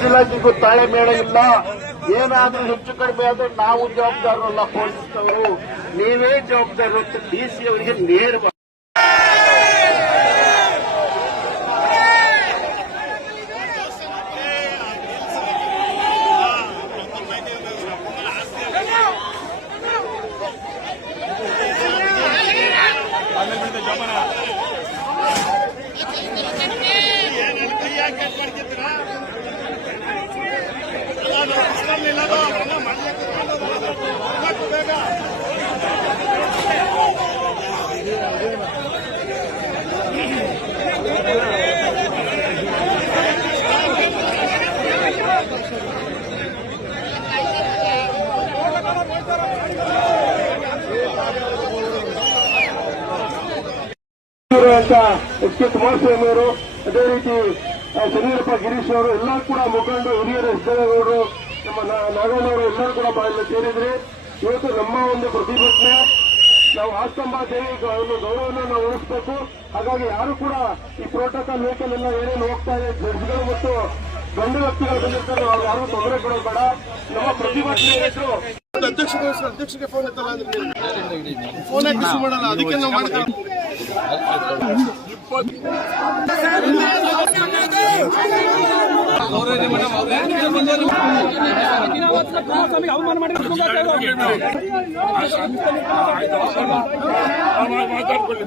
Police ಇಲಾಖೆಗೂ ತಾಳೆಮೇಳ ಇಲ್ಲ. ಏನಾದ್ರೂ ಹೆಚ್ಚು ಕಡಿಮೆ ಆದ್ರೆ ನಾವು ಜವಾಬ್ದಾರರಲ್ಲ, ಪೊಲೀಸ್ನವರು ನೀವೇ ಜವಾಬ್ದಾರರು ಅಂತ ಡಿಸಿ ಅವರಿಗೆ ನೇರ ಎಚ್ ಕೆ ಕುಮಾರಸ್ವಾಮಿ ಅವರು, ಅದೇ ರೀತಿ ಶನಿಯಪ್ಪ ಗಿರೀಶ್ ಅವರು ಎಲ್ಲ ಕೂಡ ಮುಖಂಡರು, ಹಿರಿಯರು, ಎಸ್ದೇಗೌಡರು, ನಮ್ಮ ನಾಗಣ್ಣವರು ಎಲ್ಲರೂ ಕೂಡ ಬಾಯಲ್ಲಿ ಸೇರಿದ್ರೆ ಇವತ್ತು ನಮ್ಮ ಒಂದು ಪ್ರತಿಭಟನೆ ನಾವು ಆಸ್ತಂಬ ದೇವಿ ಗೌರವವನ್ನು ನಾವು ಉಳಿಸಬೇಕು. ಹಾಗಾಗಿ ಯಾರು ಕೂಡ ಈ ಪ್ರೋಟೋಕಾಲ್ ವೆಹಿಕಲ್ ಎಲ್ಲ ಏನೇನು ಹೋಗ್ತಾ ಇದೆ, ಜಡ್ಜ್ಗಳು ಮತ್ತು ಗಂಡು ವ್ಯಕ್ತಿಗಳು ಬಂದಿರ್ತಾರೆ, ಅವ್ರು ಯಾರು ತೊಂದರೆ ಕೊಡೋದು ಬೇಡ. ನಮ್ಮ ಪ್ರತಿಭಟನೆ ಹೆಸರು ಅಧ್ಯಕ್ಷರಿಗೆ ಫೋನ್ ಎತ್ತಲ್ಲ ಅಂದ್ರೆ ಫೋನ್ ರಿಸೀವ್ ಮಾಡಲ್ಲ, ಅದಕ್ಕೆ ನಾವು ಮಾಡ್ತೀವಿ. ಅವಮಾನ ಮಾಡಿ ಮಾತಾಡ್ಕೊಳ್ಳಿ.